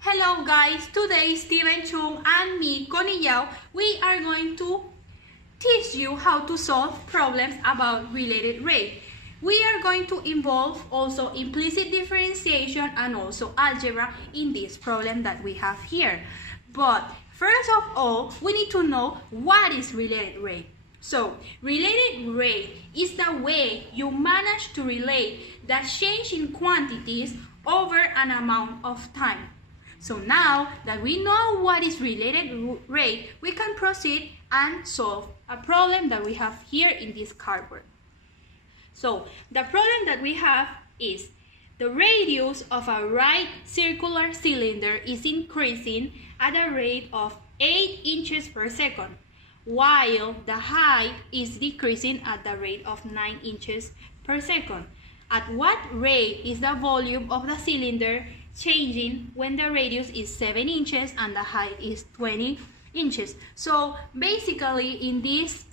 Hello guys, today Steven Chung and me, Connie Yao, we are going to teach you how to solve problems about related rate. We are going to involve also implicit differentiation and also algebra in this problem that we have here. But first of all, we need to know what is related rate. So, related rate is the way you manage to relate the change in quantities over an amount of time. So now that we know what is related rate, we can proceed and solve a problem that we have here in this cardboard. So the problem that we have is the radius of a right circular cylinder is increasing at a rate of 8 inches per second, while the height is decreasing at the rate of 9 inches per second. At what rate is the volume of the cylinder changing when the radius is 7 inches and the height is 20 inches? So basically in this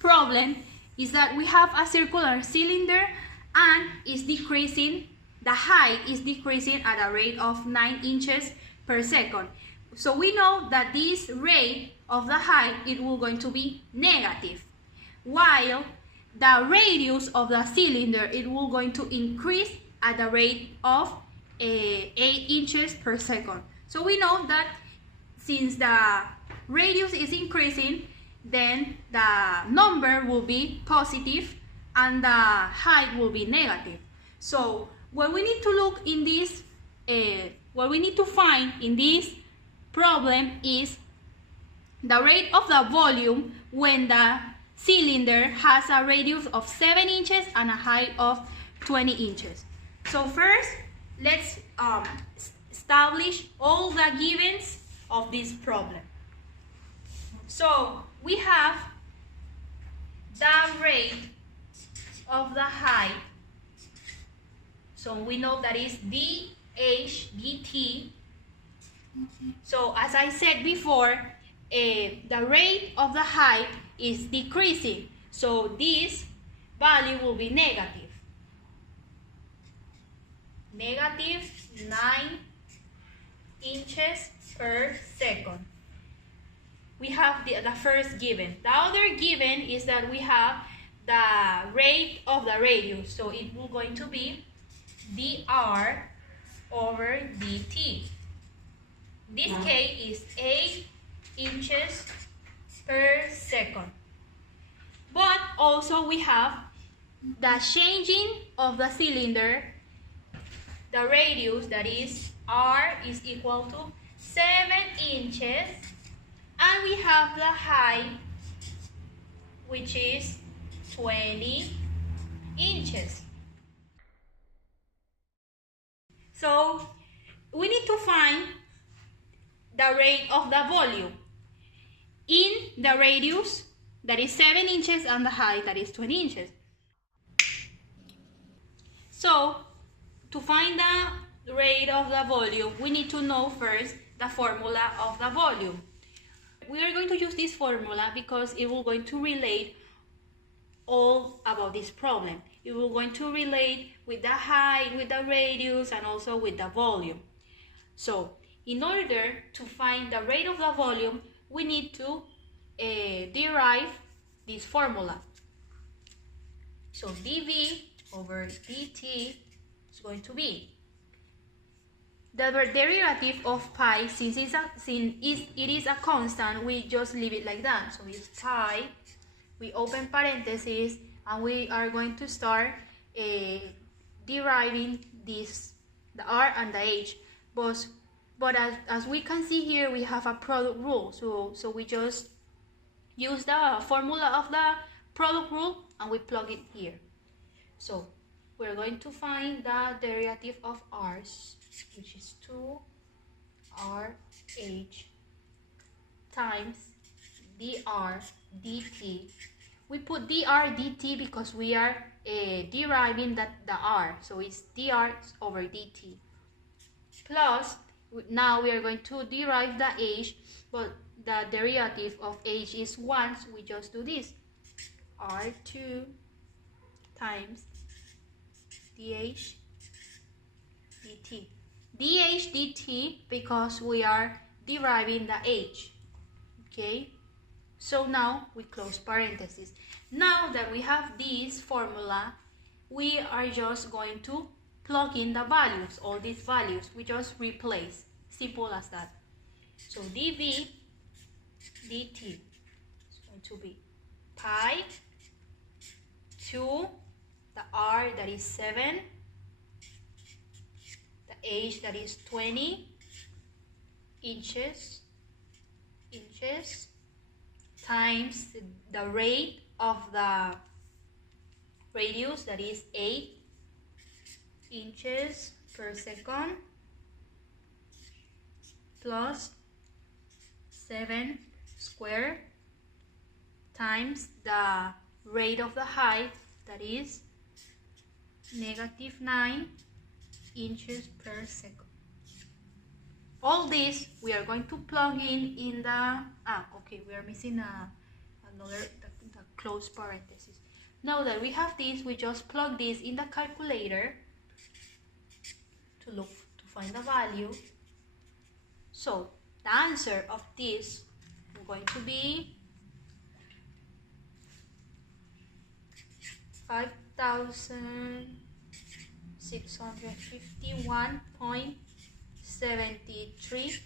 problem is that we have a circular cylinder and is decreasing, the height is decreasing at a rate of 9 inches per second. So we know that this rate of the height it will going to be negative, while the radius of the cylinder it will going to increase at the rate of 8 inches per second. So we know that since the radius is increasing, then the number will be positive and the height will be negative. So what we need to look in this, what we need to find in this problem is the rate of the volume when the cylinder has a radius of 7 inches and a height of 20 inches. So first, let's establish all the givens of this problem. So we have the rate of the height. So we know that is dh dt. So as I said before, the rate of the height is decreasing. So this value will be negative. Negative 9 inches per second. We have the first given. The other given is that we have the rate of the radius. So it will going to be dr over dt. This case is 8 inches per second. But also we have the changing of the cylinder. The radius, that is r, is equal to 7 inches, and we have the height, which is 20 inches. So we need to find the rate of the volume in the radius, that is 7 inches, and the height, that is 20 inches. So to find the rate of the volume, we need to know first the formula of the volume. We are going to use this formula because it will going to relate all about this problem. It will going to relate with the height, with the radius, and also with the volume. So in order to find the rate of the volume, we need to derive this formula. So dV over dt is going to be the derivative of pi. Since it is a constant, we just leave it like that. So it's pi, we open parentheses, and we are going to start deriving this, the r and the h. But as we can see here, we have a product rule. So we just use the formula of the product rule and we plug it here. So we're going to find the derivative of r's, which is 2rh times dr dt. We put dr dt because we are deriving the r, so it's dr over dt. Plus, now we are going to derive the h, but the derivative of h is 1, so we just do this. r2 times dh dt. dh dt because we are deriving the h. Okay, so now we close parentheses. Now that we have this formula, we are just going to plug in the values, all these values. We just replace, simple as that. So dv dt is going to be pi 2, the r that is 7, the h that is 20 inches times the rate of the radius that is 8 inches per second plus 7 square times the rate of the height that is -9 inches per second. All this we are going to plug in the okay, we are missing another the close parenthesis. Now that we have this, we just plug this in the calculator to find the value. So the answer of this is going to be 5,651.73.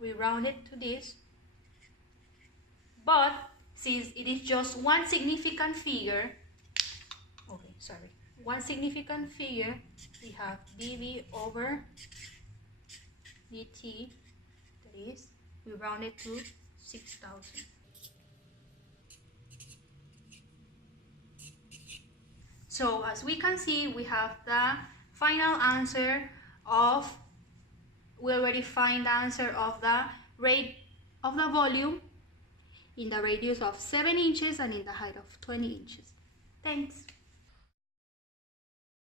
We round it to this, but since it is just one significant figure, we have dv over dt, that is, we round it to 6,000. So as we can see, we have the final answer of, we already find the answer of the rate of the volume in the radius of 7 inches and in the height of 20 inches. Thanks.